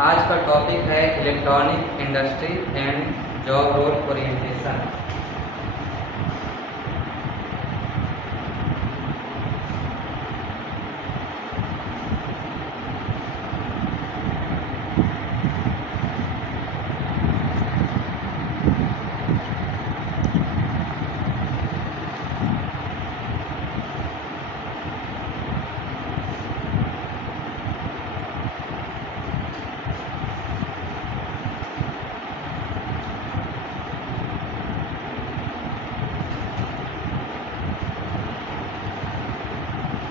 आज का टॉपिक है electronic industry and job role orientation.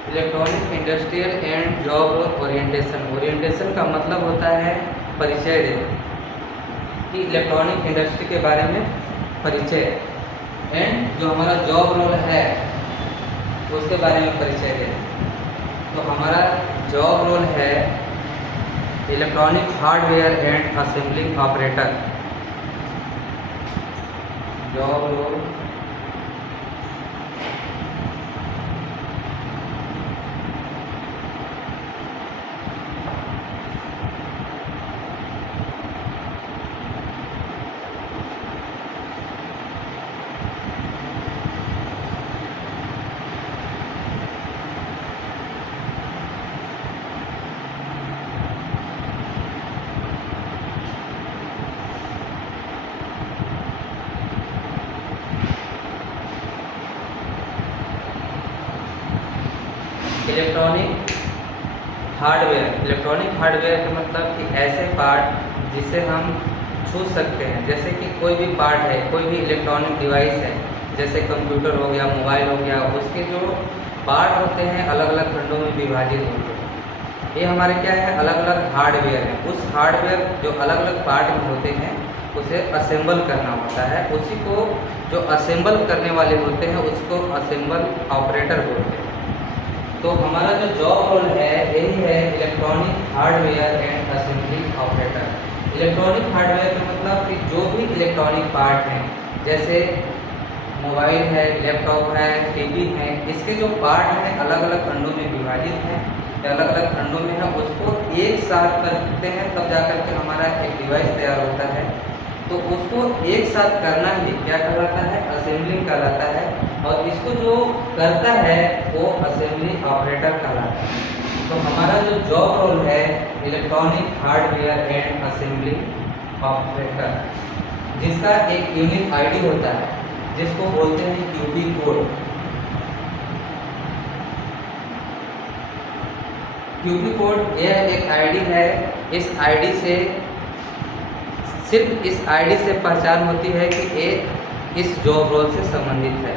Electronic industrial and job role orientation. Orientation का मतलब होता है परिचय देना, कि इलेक्ट्रॉनिक इंडस्ट्री के बारे में परिचय, एंड जो हमारा जॉब रोल है उसके बारे में परिचय देना। तो हमारा जॉब रोल है electronic hardware and assembling operator. Job role electronic hardware का मतलब कि ऐसे पार्ट जिसे हम छू सकते हैं, जैसे कि कोई भी पार्ट है, कोई भी इलेक्ट्रॉनिक डिवाइस है, जैसे कंप्यूटर हो गया, मोबाइल हो गया, उसके जो पार्ट होते हैं अलग अलग खंडों में विभाजित होते हैं। ये हमारे क्या है, अलग अलग हार्डवेयर है। उस हार्डवेयर जो अलग अलग पार्ट में होते हैं उसे असेंबल करना होता है। उसी को जो असेंबल करने वाले होते हैं उसको असेंबल ऑपरेटर बोलते हैं। तो हमारा जो जॉब रोल है यही है electronic hardware and assembly operator. Electronic hardware का मतलब कि जो भी इलेक्ट्रॉनिक पार्ट हैं, जैसे मोबाइल है, लैपटॉप है, टीवी है, इसके जो पार्ट हैं अलग अलग खंडों में विभाजित हैं या अलग अलग खंडों में है, उसको एक साथ करते हैं तब जाकर के हमारा एक डिवाइस तैयार होता है। तो उसको एक साथ करना ही क्या कहलाता है, असेंबलिंग कहलाता है। और इसको जो करता है वो असेंबली ऑपरेटर कहलाता है। तो हमारा जो जॉब रोल है electronic hardware and assembly operator, जिसका एक यूनिक आईडी होता है जिसको बोलते हैं क्यूबी कोड। क्यूबी कोड यह एक आईडी है। इस आईडी से सिर्फ इस आईडी से पहचान होती है कि ये इस जॉब रोल से संबंधित है।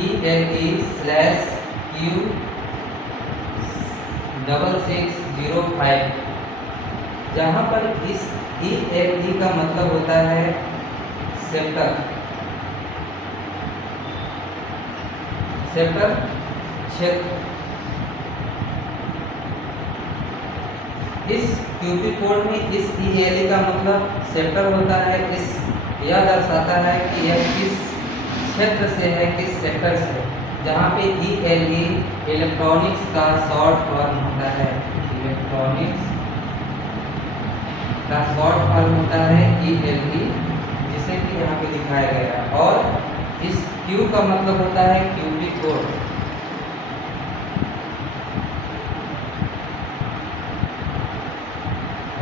ELE/Q6605, जहाँ पर इस ELE का मतलब होता है सेक्टर क्षेत्र। इस क्यूबी कोड में इस ELE का मतलब सेक्टर होता है। इस यह दर्शाता है कि यह किस क्षेत्र से है, किस सेक्टर से, जहाँ पे ELE इलेक्ट्रॉनिक्स का शॉर्ट फॉर्म होता है। इलेक्ट्रॉनिक्स का शॉर्ट फॉर्म होता है ELE, जिसे कि यहाँ पे दिखाया गया है। और इस Q का मतलब होता है क्यूबी कोड।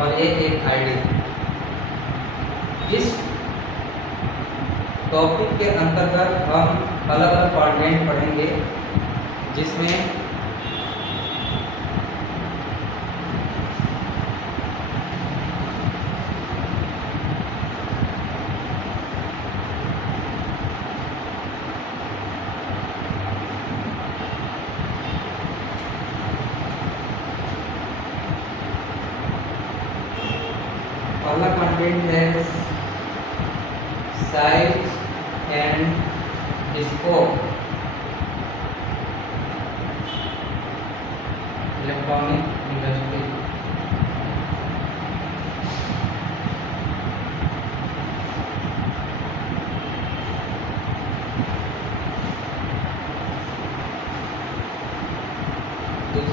और ये एक आईडी। इस टॉपिक के अंतर्गत हम अलग अलग कंपोनेंट पढ़ेंगे, जिसमें पहला कंटेंट है size and scope electronic industry.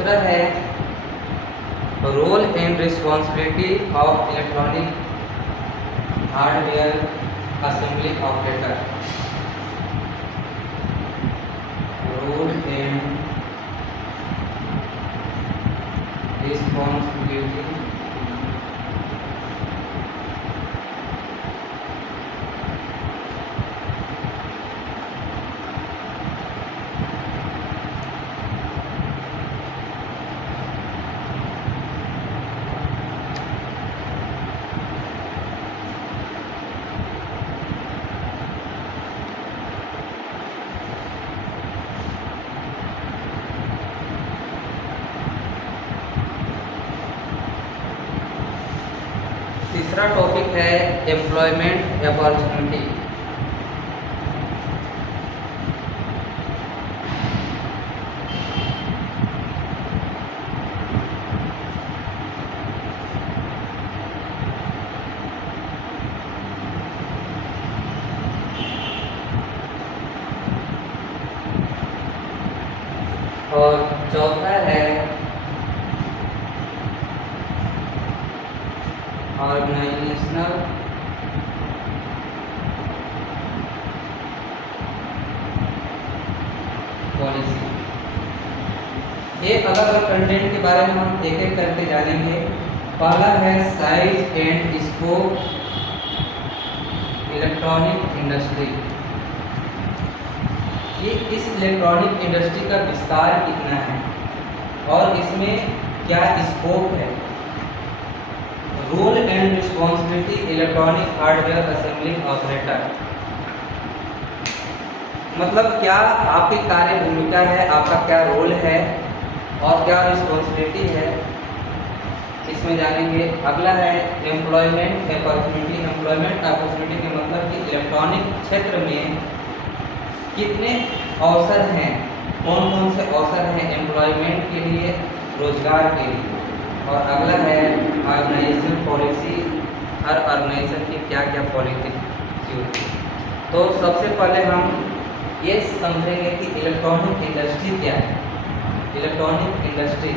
दूसरा है role and responsibility of electronic hardware assembly operator. Role and responsibility तीसरा टॉपिक है एम्प्लॉयमेंट अपॉर्चुनिटी। और चौथा है ऑर्गेनाइजेशनल पॉलिसी। ये अलग अलग कंटेंट के बारे में हम एक एक करके जानेंगे। पहला है size and scope electronic industry. ये इस इलेक्ट्रॉनिक इंडस्ट्री का विस्तार कितना है और इसमें क्या स्कोप है। Role and responsibility electronic hardware assembly operator, मतलब क्या आपकी कार्य भूमिका है, आपका क्या रोल है और क्या रिस्पॉन्सिबिलिटी है, इसमें जानेंगे। अगला है एम्प्लॉयमेंट अपॉर्चुनिटी। एम्प्लॉयमेंट अपॉर्चुनिटी के मतलब कि इलेक्ट्रॉनिक क्षेत्र में कितने अवसर हैं, कौन कौन से अवसर हैं एम्प्लॉयमेंट के लिए, रोजगार के लिए। और अगला है ऑर्गेनाइजेशन पॉलिसी। हर ऑर्गेनाइजेशन की क्या क्या पॉलिसी होती है। तो सबसे पहले हम ये समझेंगे कि इलेक्ट्रॉनिक इंडस्ट्री क्या है। इलेक्ट्रॉनिक इंडस्ट्री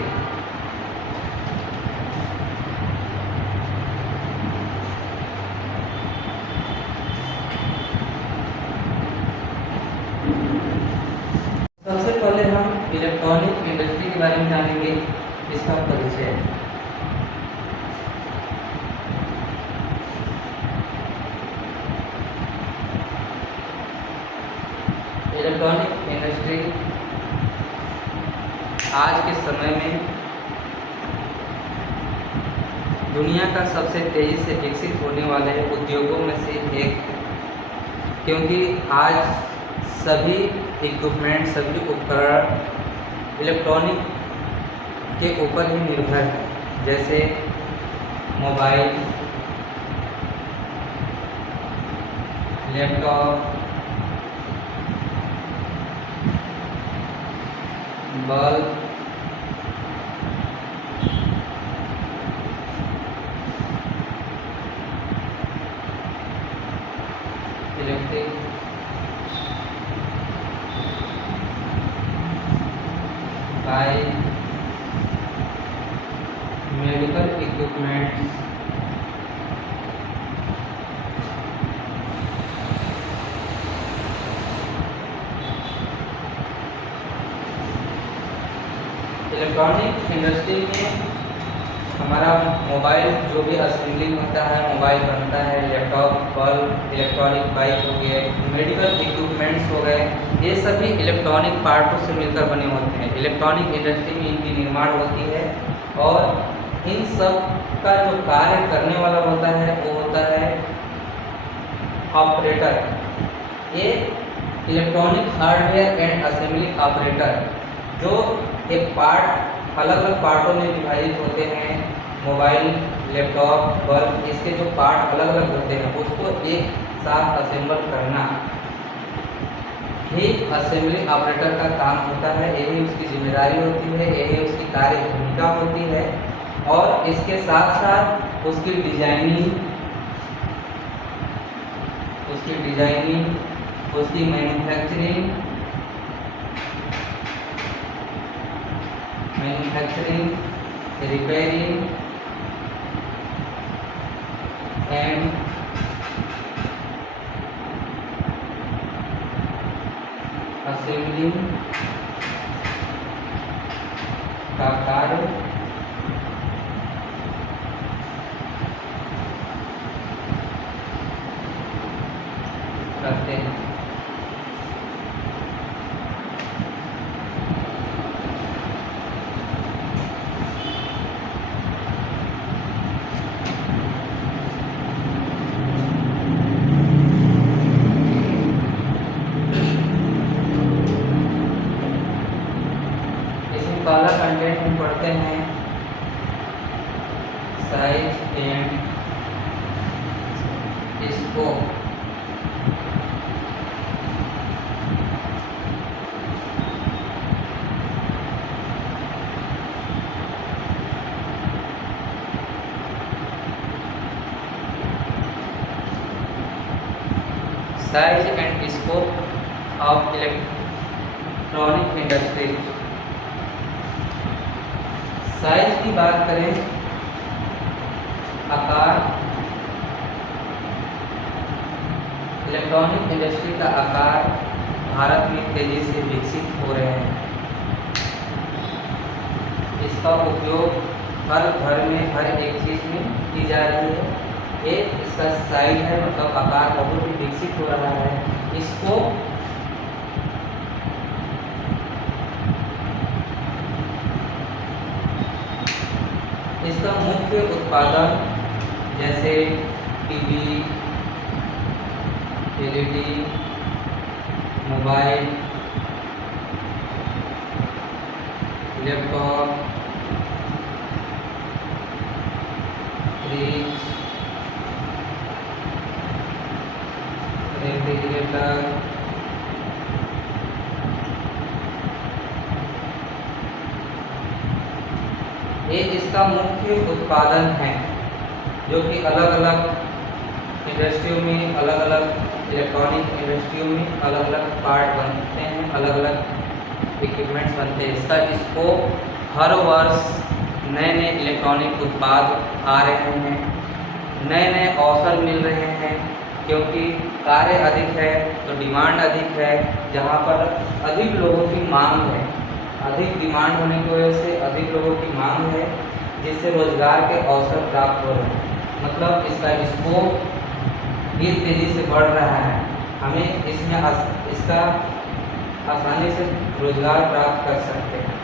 सबसे पहले हम इलेक्ट्रॉनिक इंडस्ट्री के बारे में जानेंगे, इसका परिचय। इलेक्ट्रॉनिक इंडस्ट्री आज के समय में दुनिया का सबसे तेजी से विकसित होने वाले उद्योगों में से एक, क्योंकि आज सभी इक्विपमेंट, सभी उपकरण इलेक्ट्रॉनिक के ऊपर ही निर्भर है। जैसे mobile, laptop, bulb, electric bike, medical equipments, electronic industry में हमारा मोबाइल जो भी असेंबलिंग होता है, मोबाइल बनता है, लैपटॉप, बल्ब, इलेक्ट्रॉनिक बाइक हो गए, मेडिकल इक्विपमेंट्स हो गए, ये सभी इलेक्ट्रॉनिक पार्टों से मिलकर बने होते हैं। इलेक्ट्रॉनिक इंडस्ट्री में इनकी निर्माण होती है और इन सब का जो कार्य करने वाला होता है वो होता है ऑपरेटर। ये electronic hardware and assembly operator, जो एक पार्ट अलग अलग पार्टों में विभाजित होते हैं, मोबाइल, लैपटॉप, बल्ब, इसके जो पार्ट अलग अलग होते हैं उसको एक साथ असेंबल करना ही असेंबली ऑपरेटर का काम होता है। यही उसकी जिम्मेदारी होती है, यही उसकी कार्य भूमिका होती है। और इसके साथ साथ उसकी डिजाइनिंग, उसकी manufacturing manufacturing, repairing and assembling का कार्य करते हैं। इसमें पहला कंटेंट हम पढ़ते हैं size and scope. Size and scope of electronic industry. Size की बात करें, आकार, इलेक्ट्रॉनिक इंडस्ट्री का आकार भारत में तेजी से विकसित हो रहे हैं। इसका उपयोग हर घर में, हर एक चीज में की जा रही है। एक इसका साइज है, मतलब आकार बहुत ही विकसित हो रहा है। इसको इसका मुख्य उत्पादन जैसे TV, LED, mobile, laptop, fridge, refrigerator, ये इसका मुख्य उत्पादन है, जो कि अलग अलग इंडस्ट्रियों में, अलग अलग इलेक्ट्रॉनिक इंडस्ट्रियों में अलग अलग पार्ट बनते हैं, अलग अलग इक्विपमेंट्स बनते हैं। इसका स्कोप हर वर्ष नए नए इलेक्ट्रॉनिक उत्पाद आ रहे हैं, नए नए अवसर मिल रहे हैं, क्योंकि कार्य अधिक है तो डिमांड अधिक है। जहाँ पर अधिक लोगों की मांग है, अधिक डिमांड होने की वजह से अधिक लोगों की मांग है, जिससे रोजगार के अवसर प्राप्त हो रहे हैं। मतलब इसका स्कोप ये तेजी से बढ़ रहा है। हमें इसमें इसका आसानी से रोजगार प्राप्त कर सकते हैं।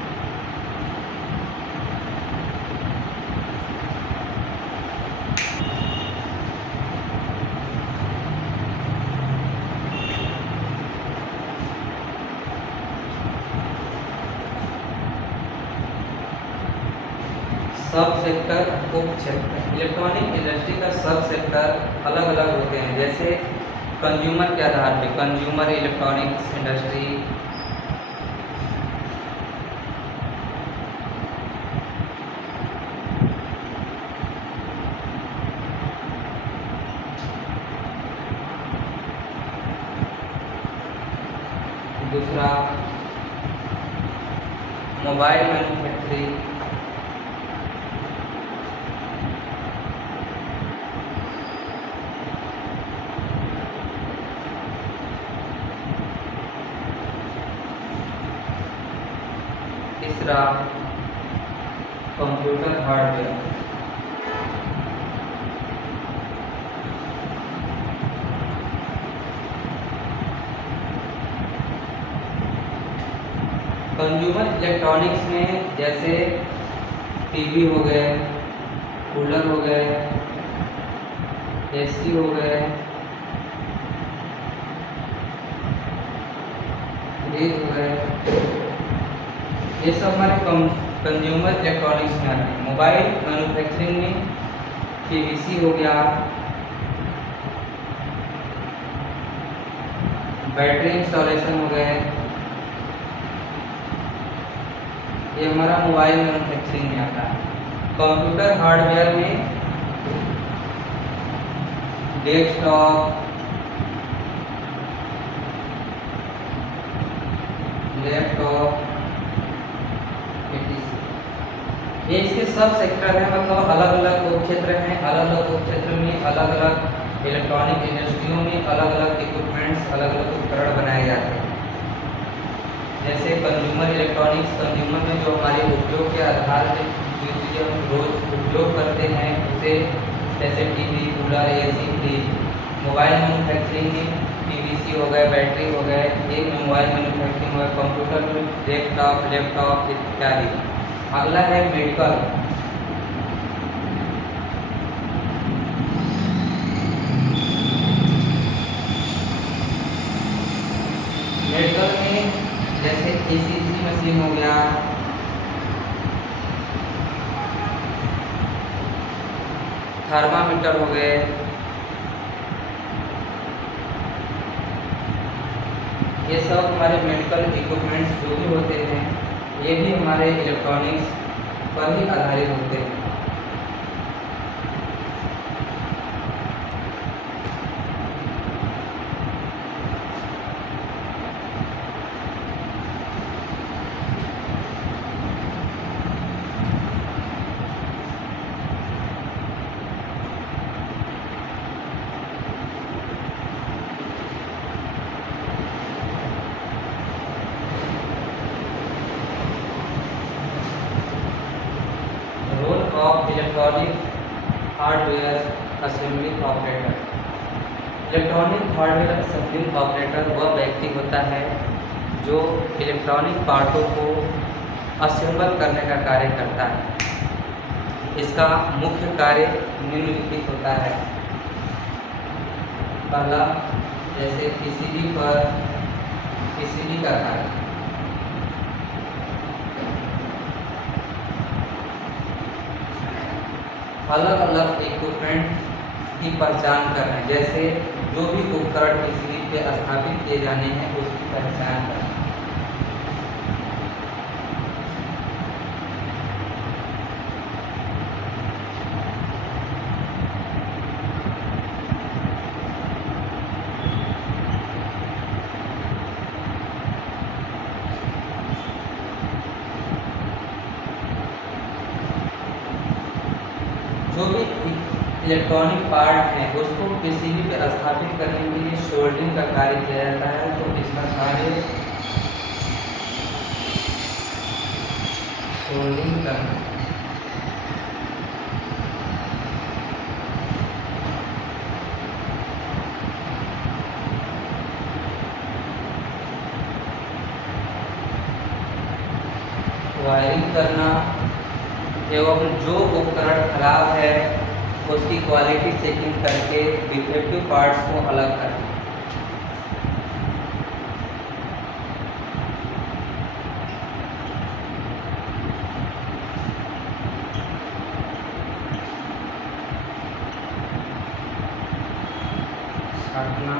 सब सेक्टर, उप क्षेत्र। इलेक्ट्रॉनिक इंडस्ट्री का सब सेक्टर अलग अलग होते हैं, जैसे कंज्यूमर के आधार पे कंज्यूमर इलेक्ट्रॉनिक्स इंडस्ट्री, दूसरा मोबाइल मैन्युफैक्चरिंग, तीसरा कंप्यूटर हार्डवेयर, कंज्यूमर इलेक्ट्रॉनिक्स में जैसे टीवी हो गए, कूलर हो गए, एसी हो गए, फ्रिज हो गए, ये सब हमारे कंज्यूमर इलेक्ट्रॉनिक्स में आते हैं। मोबाइल मैन्युफैक्चरिंग में पीवीसी हो गया, बैटरी इंस्टॉलेशन हो गए, ये हमारा मोबाइल मैन्युफैक्चरिंग में आता है। कंप्यूटर हार्डवेयर में डेस्कटॉप, लैपटॉप, ये इसके सब सेक्टर हैं, मतलब अलग अलग उप क्षेत्र हैं। अलग अलग उप क्षेत्र में अलग अलग इलेक्ट्रॉनिक इंडस्ट्रियों में अलग अलग इक्विपमेंट्स, अलग अलग उपकरण बनाए जाते हैं। जैसे कंज्यूमर इलेक्ट्रॉनिक्स, कंज्यूमर में जो हमारे उपयोग के आधार पर जो चीज़ें हम रोज उपयोग करते हैं उसे, जैसे TV, cooler, AC, fridge. Mobile manufacturing में पीवीसी हो गए, बैटरी हो गए, ये मोबाइल मैन्युफैक्चरिंग हो गया। कंप्यूटर में डेस्कटॉप, लैपटॉप इत्यादि। अगला है मेडिकल। मेडिकल में जैसे ईसीजी मशीन हो गया, थर्मामीटर हो गए, ये सब हमारे मेडिकल इक्विपमेंट्स जो भी होते हैं ये भी हमारे इलेक्ट्रॉनिक्स पर ही आधारित होते हैं। Of electronic hardware assembly operator. Electronic hardware assembly operator वह व्यक्ति होता है जो इलेक्ट्रॉनिक पार्टों को असेंबल करने का कार्य करता है। इसका मुख्य कार्य निम्नलिखित होता है। पहला, जैसे पीसीबी पर पीसीबी का कार्य, अलग अलग इक्विपमेंट की पहचान करना, जैसे जो भी उपकरण पीसीबी पे स्थापित किए जाने हैं उसकी पहचान करना। जो भी इलेक्ट्रॉनिक पार्ट हैं उसको पीसीबी पे स्थापित करने के लिए सोल्डरिंग का कार्य किया जाता है। तो इसका कार्य सोल्डरिंग करना। वायरिंग करना एवं जो उपकरण खराब है उसकी क्वालिटी चेकिंग करके डिफेक्टिव पार्ट्स को अलग करना। छाटना,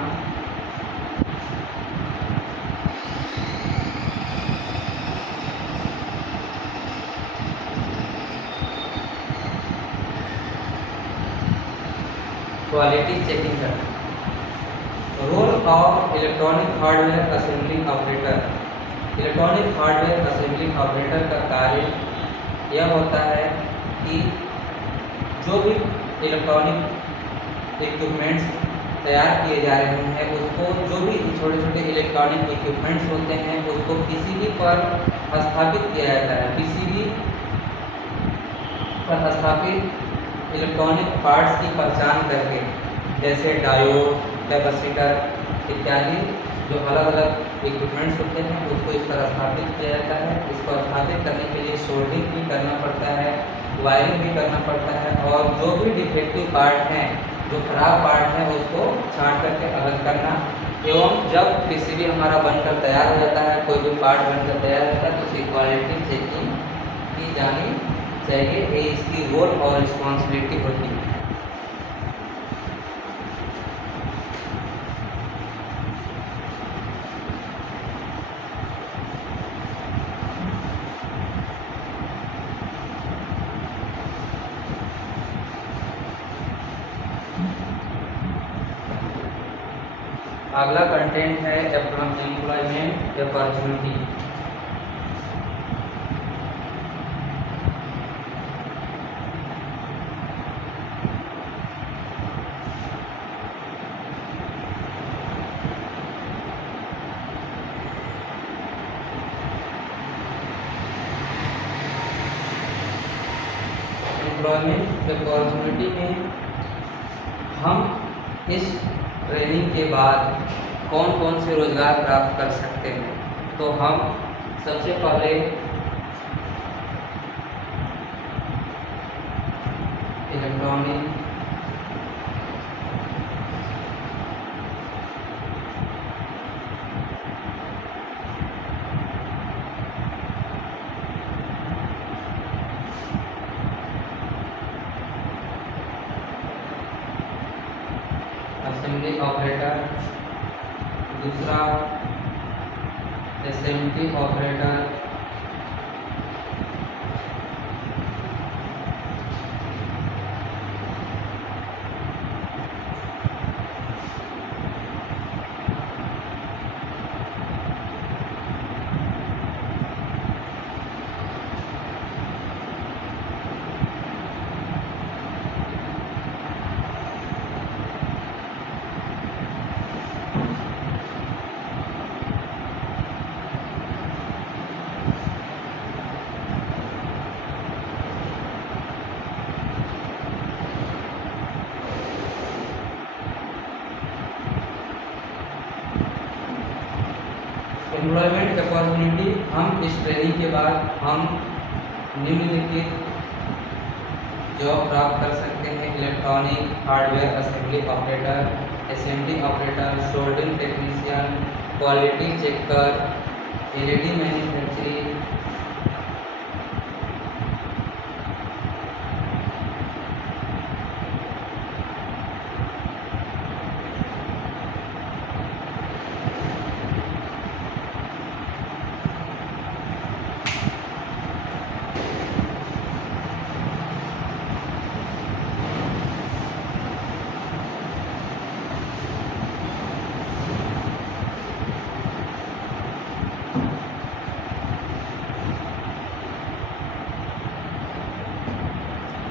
क्वालिटी चेकिंग करना। Role of electronic hardware assembly operator. Electronic hardware assembly operator का कार्य यह होता है कि जो भी इलेक्ट्रॉनिक इक्विपमेंट्स तैयार किए जा रहे हैं उसको, जो भी छोटे छोटे इलेक्ट्रॉनिक इक्विपमेंट्स होते हैं उसको पीसीबी पर स्थापित किया जाता है। पीसीबी पर स्थापित इलेक्ट्रॉनिक पार्ट्स की पहचान करके, जैसे डायोड, कैपेसिटर इत्यादि जो अलग अलग इक्विपमेंट्स होते हैं उसको इस पर स्थापित किया जाता है। इसको स्थापित करने के लिए सोल्डरिंग भी करना पड़ता है, वायरिंग भी करना पड़ता है, और जो भी डिफेक्टिव पार्ट हैं, जो खराब पार्ट हैं उसको छांट करके अलग करना। एवं जब पीसीबी हमारा बनकर तैयार हो जाता है, कोई भी पार्ट बनकर तैयार होता है तो उसकी क्वालिटी चेकिंग की जानी चाहिए। ये इसकी रोल और रिस्पॉन्सिबिलिटी होती है। अगला कंटेंट है एम्प्लॉयमेंट अपॉर्चुनिटी। एम्प्लॉयमेंट अपॉर्चुनिटी में हम इस ट्रेनिंग के बाद कौन कौन से रोज़गार प्राप्त कर सकते हैं। तो हम सबसे पहले इलेक्ट्रॉनिक असेंबली ऑपरेटर, दूसरा एसएमटी ऑपरेटर, एम्प्लॉयमेंट अपॉर्चुनिटी। हम इस ट्रेनिंग के बाद हम निम्नलिखित जॉब प्राप्त कर सकते हैं: electronic hardware assembly operator, SMT operator, soldering technician, quality checker, LED manufacturing,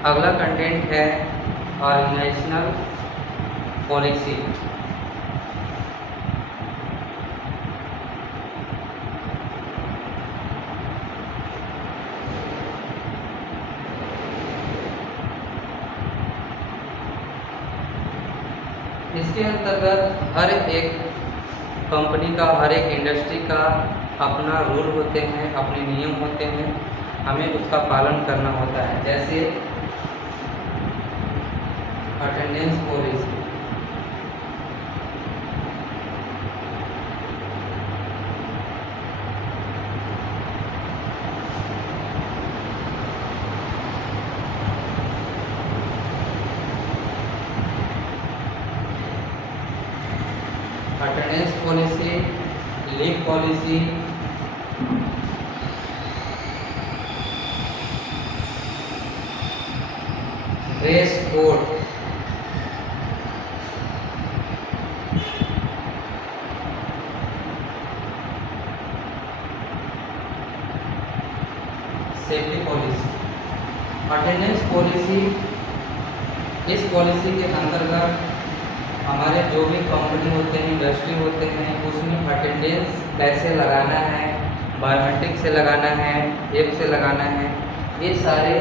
अगला कंटेंट है ऑर्गेनाइजेशनल पॉलिसी। इसके अंतर्गत हर एक कंपनी का, हर एक इंडस्ट्री का अपना रूल होते हैं, अपने नियम होते हैं, हमें उसका पालन करना होता है। जैसे attendance policy, attendance policy, leave policy, dress code, safety policy. Attendance policy, इस पॉलिसी के अंतर्गत हमारे जो भी कंपनी होते हैं, इंडस्ट्री होते हैं, उसमें अटेंडेंस कैसे लगाना है, बायोमेट्रिक से लगाना है, ऐप से लगाना है, ये सारे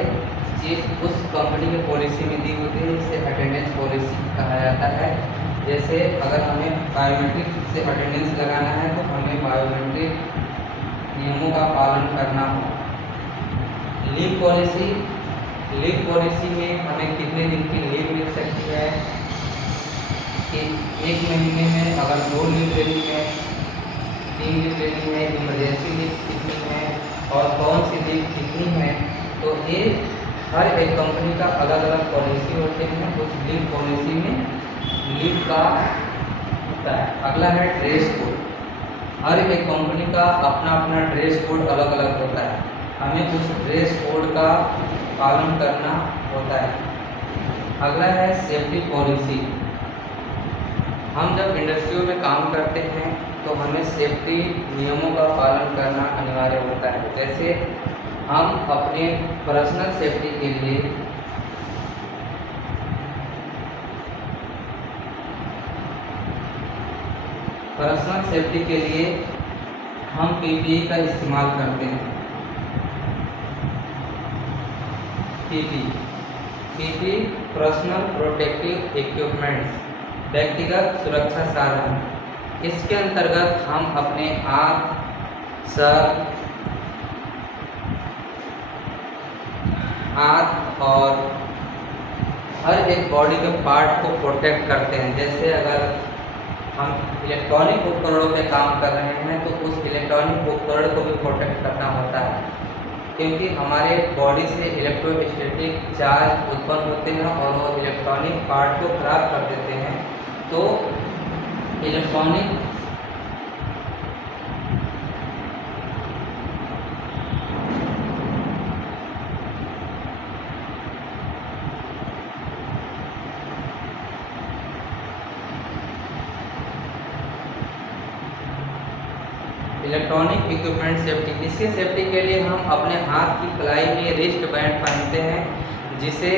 चीज़ उस कंपनी की पॉलिसी में दी होती है। इसे अटेंडेंस पॉलिसी कहा जाता है। जैसे अगर हमें बायोमेट्रिक से अटेंडेंस लगाना है तो हमें बायोमेट्रिक नियमों का पालन करना हो। लीव पॉलिसी, लीव पॉलिसी में हमें कितने दिन की लीव मिल सकती है, कि 1 महीने में अगर 2 लीव लेनी है, 3 लीव लेनी है, इमरजेंसी लीव कितनी है और कौन सी लीव कितनी है। तो ये हर एक कंपनी का अलग अलग पॉलिसी होते हैं। उस लीव पॉलिसी में लीव का होता है। अगला है ड्रेस कोड। हर एक कंपनी का अपना अपना ड्रेस कोड अलग अलग होता है, हमें उस ड्रेस कोड का पालन करना होता है। अगला है सेफ्टी पॉलिसी। हम जब इंडस्ट्रियों में काम करते हैं तो हमें सेफ्टी नियमों का पालन करना अनिवार्य होता है। जैसे हम अपने पर्सनल सेफ्टी के लिए हम पीपीई का इस्तेमाल करते हैं। PPE PP personal protective equipments, व्यक्तिगत सुरक्षा साधन। इसके अंतर्गत हम अपने आँख, सर, हाथ और हर एक बॉडी के पार्ट को प्रोटेक्ट करते हैं। जैसे अगर हम इलेक्ट्रॉनिक उपकरणों पे काम कर रहे हैं तो उस इलेक्ट्रॉनिक उपकरण को भी प्रोटेक्ट करना होता है, क्योंकि हमारे बॉडी से इलेक्ट्रोस्टैटिक चार्ज उत्पन्न होते हैं और वो इलेक्ट्रॉनिक पार्ट को खराब कर देते हैं। तो इलेक्ट्रॉनिक इलेक्ट्रॉनिक इक्विपमेंट सेफ्टी, इसकी सेफ्टी के लिए हम अपने हाथ की कलाई में रिस्ट बैंड पहनते हैं, जिसे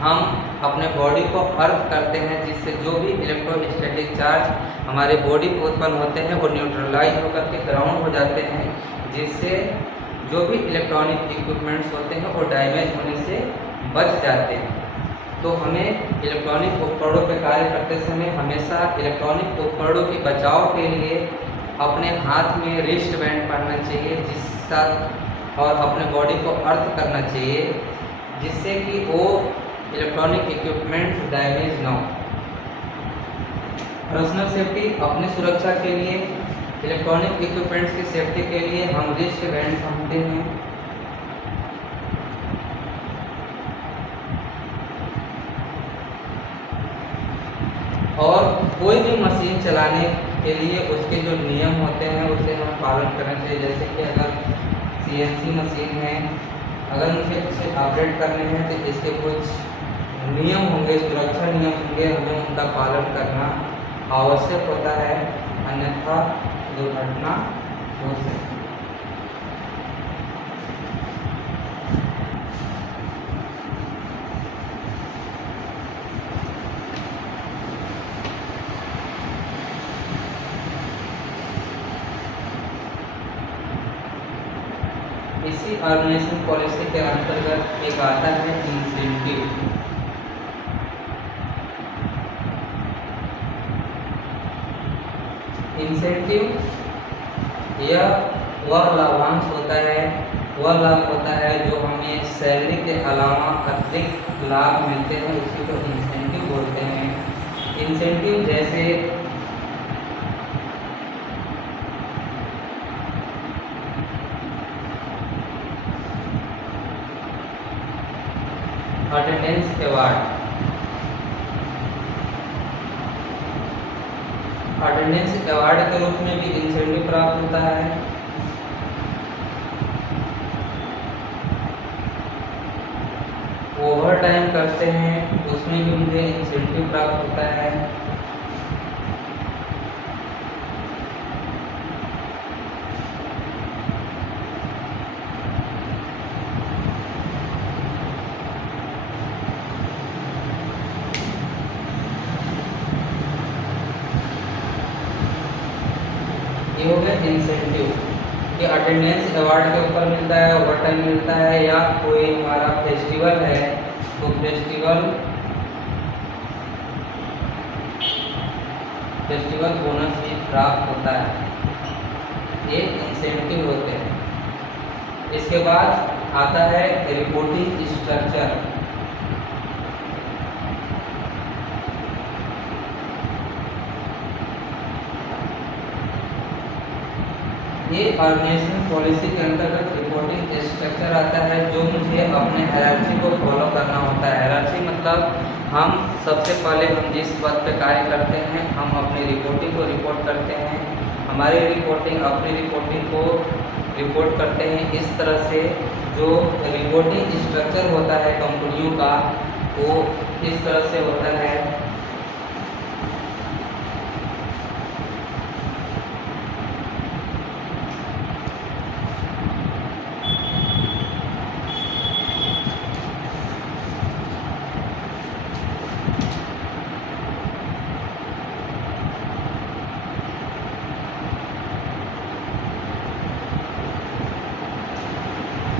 हम अपने बॉडी को अर्थ करते हैं, जिससे जो भी इलेक्ट्रोस्टैटिक चार्ज हमारे बॉडी को उत्पन्न होते हैं वो न्यूट्रलाइज होकर के ग्राउंड हो जाते हैं, जिससे जो भी इलेक्ट्रॉनिक इक्विपमेंट्स होते हैं वो डैमेज होने से बच जाते हैं। तो हमें इलेक्ट्रॉनिक उपकरणों पर कार्य करते समय हमेशा इलेक्ट्रॉनिक उपकरणों के बचाव के लिए अपने हाथ में रिस्ट बैंड पहनना चाहिए, जिसका और अपने बॉडी को अर्थ करना चाहिए, जिससे कि वो इलेक्ट्रॉनिक इक्विपमेंट डैमेज ना हो। पर्सनल सेफ्टी, अपनी सुरक्षा के लिए इलेक्ट्रॉनिक इक्विपमेंट्स की सेफ्टी के लिए हम रिस्ट बैंड पहनते हैं। और कोई भी मशीन चलाने के लिए उसके जो नियम होते हैं उसे हम पालन करना चाहिए। जैसे कि अगर CNC मशीन है, अगर मुझे उसे ऑपरेट करने हैं तो इसके कुछ नियम होंगे, सुरक्षा नियम होंगे, हमें उनका पालन करना आवश्यक होता है, अन्यथा दुर्घटना हो सकती है। इसी ऑर्गेनाइजेशन पॉलिसी के अंतर्गत एक आता है इंसेंटिव। इंसेंटिव यह वह लाभांश होता है, वह लाभ होता है जो हमें सैलरी के अलावा अतिरिक्त लाभ मिलते हैं, उसी को इंसेंटिव बोलते हैं। इंसेंटिव जैसे अटेंडेंस अवार्ड, अटेंडेंस अवार्ड के रूप में भी इंसेंटिव प्राप्त होता है। ओवर टाइम करते हैं उसमें भी मुझे इंसेंटिव प्राप्त होता है। ये हो गया इंसेंटिव कि अटेंडेंस अवार्ड के ऊपर मिलता है, ओवर टाइम मिलता है, या कोई हमारा फेस्टिवल है तो फेस्टिवल बोनस भी प्राप्त होता है। ये इंसेंटिव होते हैं। इसके बाद आता है रिपोर्टिंग स्ट्रक्चर। ये ऑर्गेनाइजेशन पॉलिसी के अंतर्गत रिपोर्टिंग स्ट्रक्चर आता है, जो मुझे अपने हायरार्की को फॉलो करना होता है। हायरार्की मतलब हम सबसे पहले हम जिस पद पे कार्य करते हैं हम अपनी रिपोर्टिंग को रिपोर्ट करते हैं, हमारी रिपोर्टिंग अपनी रिपोर्टिंग को रिपोर्ट करते हैं। इस तरह से जो रिपोर्टिंग स्ट्रक्चर होता है कंपनियों का वो इस तरह से होता है।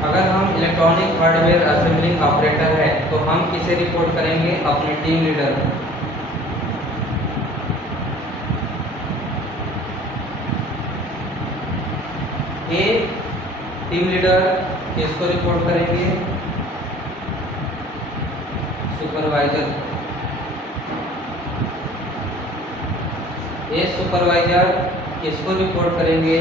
अगर हम इलेक्ट्रॉनिक हार्डवेयर असेंबलिंग ऑपरेटर है तो हम किसे रिपोर्ट करेंगे? अपने टीम लीडर। ए टीम लीडर किसको रिपोर्ट करेंगे? सुपरवाइजर। ए सुपरवाइजर किसको रिपोर्ट करेंगे?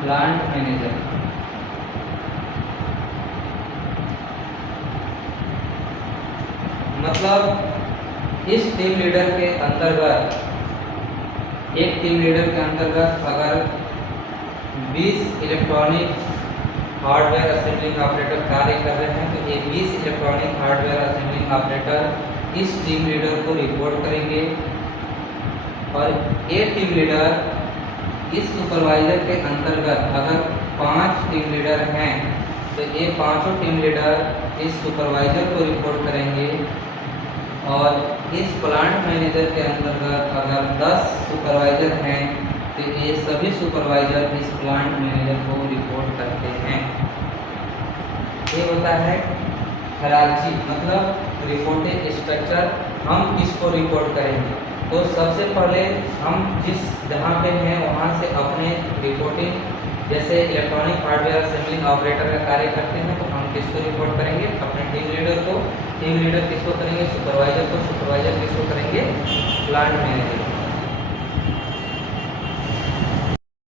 Plant manager. मतलब इस टीम लीडर के अंतर्गत, एक टीम लीडर के अंतर्गत अगर 20 इलेक्ट्रॉनिक हार्डवेयर असेंबलिंग ऑपरेटर कार्य कर रहे हैं तो ये 20 इलेक्ट्रॉनिक हार्डवेयर असेंबलिंग ऑपरेटर इस टीम लीडर को रिपोर्ट करेंगे और ये टीम लीडर इस सुपरवाइजर के अंतर्गत अगर 5 टीम लीडर हैं तो ये पांचों टीम लीडर इस सुपरवाइजर को रिपोर्ट करेंगे और इस प्लांट मैनेजर के अंतर्गत अगर 10 सुपरवाइजर हैं तो ये सभी सुपरवाइजर इस प्लांट मैनेजर को रिपोर्ट करते हैं। ये होता है हायरार्की, मतलब रिपोर्टिंग स्ट्रक्चर। हम किसको रिपोर्ट करेंगे? तो सबसे पहले हम जहाँ पे हैं वहाँ से अपने रिपोर्टिंग, जैसे इलेक्ट्रॉनिक हार्डवेयर असेंबलिंग ऑपरेटर का कार्य करते हैं तो हम किसको रिपोर्ट करेंगे? अपने टीम लीडर को। टीम लीडर किसको करेंगे? सुपरवाइजर को। सुपरवाइजर किसको करेंगे? Plant manager.